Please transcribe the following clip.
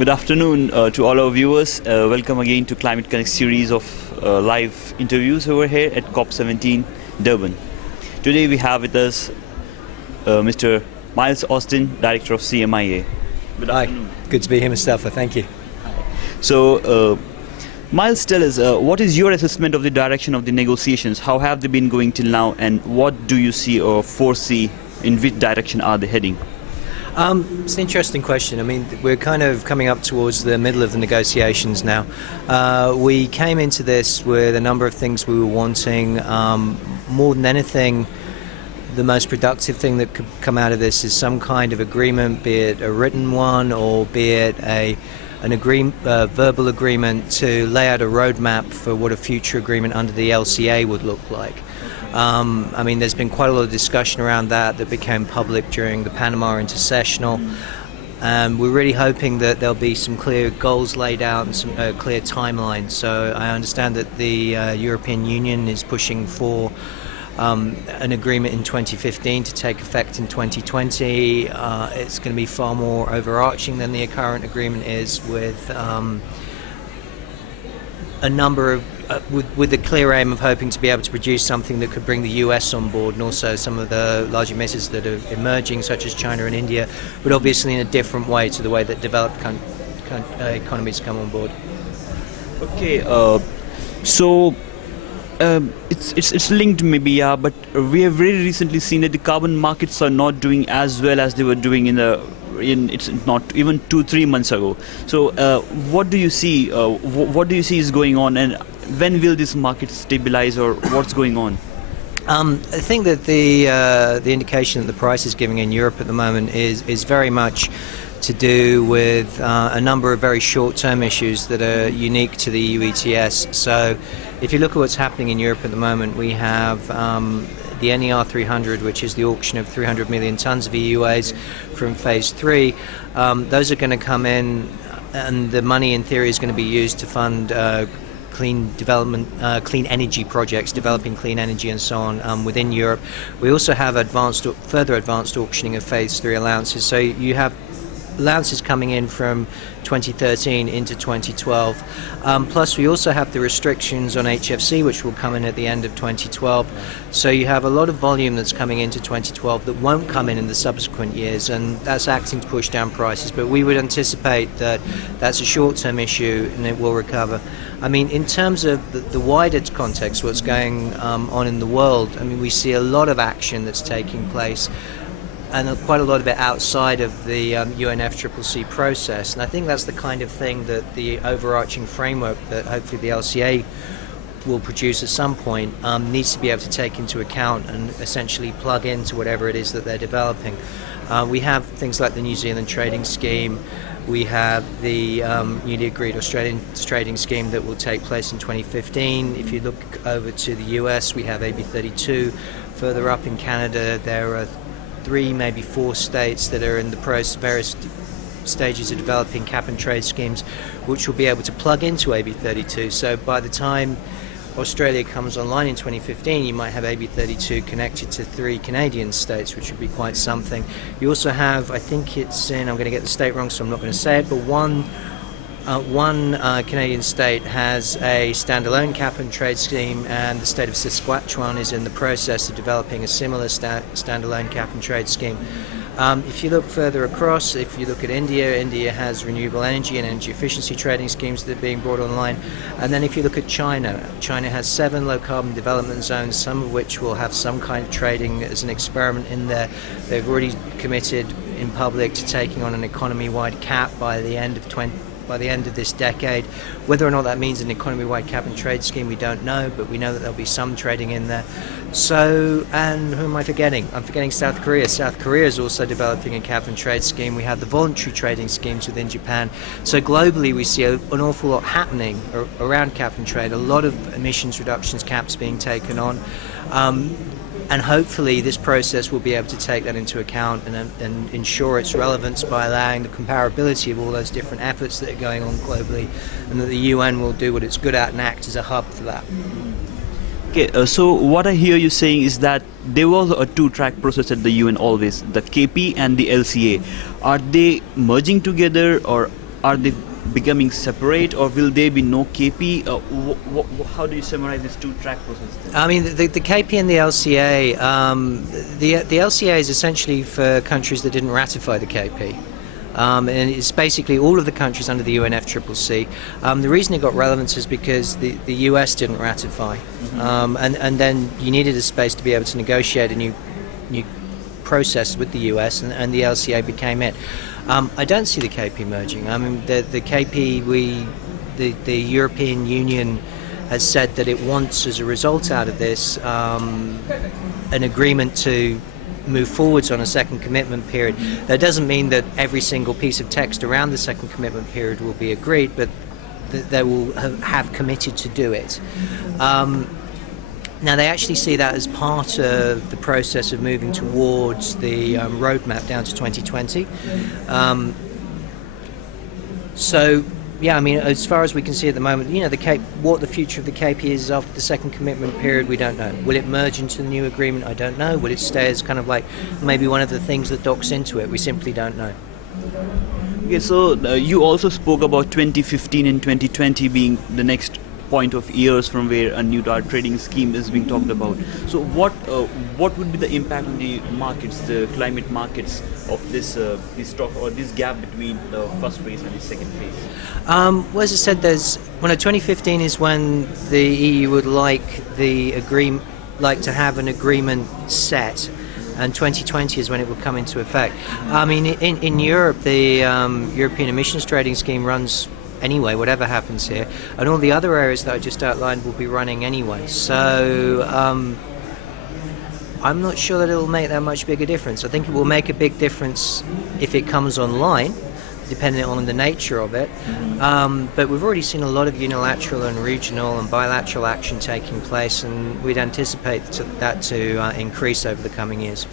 Good afternoon to all our viewers. Welcome again to Climate Connect series of live interviews over here at COP17 Durban. Today we have with us Mr. Miles Austin, Director of CMIA. Good afternoon. Hi, good to be here, Mustafa. Thank you. So, Miles, tell us, what is your assessment of the direction of the negotiations? How have they been going till now, and what do you see or foresee in which direction are they heading? It's an interesting question. I mean, we're kind of coming up towards the middle of the negotiations now. We came into this with a number of things we were wanting. More than anything, the most productive thing that could come out of this is some kind of agreement, be it a written one or be it an verbal agreement to lay out a roadmap for what a future agreement under the LCA would look like. I mean, there's been quite a lot of discussion around that became public during the Panama Intersessional. We're really hoping that there'll be some clear goals laid out and some clear timelines. So I understand that the European Union is pushing for an agreement in 2015 to take effect in 2020. It's going to be far more overarching than the current agreement is, with a number of with the clear aim of hoping to be able to produce something that could bring the US on board, and also some of the large emitters that are emerging, such as China and India, but obviously in a different way to the way that developed economies come on board. Okay, so it's linked maybe, yeah, but we have very recently seen that the carbon markets are not doing as well as they were doing it's not even 2-3 months ago. So what do you see? What do you see is going on, and when will this market stabilize, or what's going on? I think that the indication that the price is giving in Europe at the moment is very much to do with a number of very short-term issues that are unique to the EU ETS. So if you look at what's happening in Europe at the moment, we have the NER 300, which is the auction of 300 million tonnes of EUAs from phase 3. Those are going to come in, and the money in theory is going to be used to fund clean energy projects, developing clean energy and so on within Europe. We also have further advanced auctioning of phase 3 allowances. So you have allowances coming in from 2013 into 2012. Plus we also have the restrictions on HFC, which will come in at the end of 2012. So you have a lot of volume that's coming into 2012 that won't come in the subsequent years, and that's acting to push down prices. But we would anticipate that that's a short-term issue and it will recover. I mean, in terms of the wider context, what's going on in the world, I mean, we see a lot of action that's taking place, and quite a lot of it outside of the UNFCCC process. And I think that's the kind of thing that the overarching framework that hopefully the LCA will produce at some point needs to be able to take into account and essentially plug into whatever it is that they're developing. We have things like the New Zealand trading scheme. We have the newly agreed Australian trading scheme that will take place in 2015. If you look over to the US, we have AB 32. Further up in Canada, there are 3, maybe 4 states that are in the various stages of developing cap and trade schemes, which will be able to plug into AB 32. So by the time Australia comes online in 2015, you might have AB 32 connected to 3 Canadian states, which would be quite something. You also have, I think it's in, I'm going to get the state wrong, so I'm not going to say it, but one Canadian state has a standalone cap and trade scheme, and the state of Saskatchewan is in the process of developing a similar standalone cap and trade scheme. If you look further across, if you look at India has renewable energy and energy efficiency trading schemes that are being brought online. And then if you look at China has 7 low carbon development zones, some of which will have some kind of trading as an experiment in there. They've already committed in public to taking on an economy-wide cap by the end of this decade. Whether or not that means an economy-wide cap and trade scheme, we don't know, but we know that there'll be some trading in there. So, and who am I forgetting? I'm forgetting South Korea. South Korea is also developing a cap and trade scheme. We have the voluntary trading schemes within Japan. So globally, we see an awful lot happening around cap and trade, a lot of emissions reductions caps being taken on. And hopefully this process will be able to take that into account and ensure its relevance by allowing the comparability of all those different efforts that are going on globally, and that the UN will do what it's good at and act as a hub for that. Okay, so what I hear you saying is that there was a 2-track process at the UN always, the KP and the LCA. Are they merging together, or are they becoming separate, or will there be no KP? How do you summarize this two-track process? I mean, the KP and the LCA, the LCA is essentially for countries that didn't ratify the KP. And it's basically all of the countries under the UNFCCC. The reason it got relevance is because the US didn't ratify, and then you needed a space to be able to negotiate a new process with the US, and the LCA became it. I don't see the KP merging. I mean, the KP, the European Union has said that it wants, as a result out of this, an agreement to move forwards on a second commitment period. That doesn't mean that every single piece of text around the second commitment period will be agreed, but they will have committed to do it. Now, they actually see that as part of the process of moving towards the roadmap down to 2020. So, yeah, I mean, as far as we can see at the moment, you know, what the future of the KP is after the second commitment period, we don't know. Will it merge into the new agreement? I don't know. Will it stay as kind of like maybe one of the things that docks into it? We simply don't know. Okay, so you also spoke about 2015 and 2020 being the next point of years from where a new trading scheme is being talked about. So what would be the impact on the markets, the climate markets, of this talk, or this gap between the first phase and the second phase? Well, as I said, 2015 is when the EU would like to have an agreement set, and 2020 is when it will come into effect. I mean, in Europe, the European Emissions Trading Scheme runs anyway, whatever happens here, and all the other areas that I just outlined will be running anyway. So I'm not sure that it will make that much big a difference. I think it will make a big difference if it comes online, depending on the nature of it. But we've already seen a lot of unilateral and regional and bilateral action taking place, and we'd anticipate that to increase over the coming years.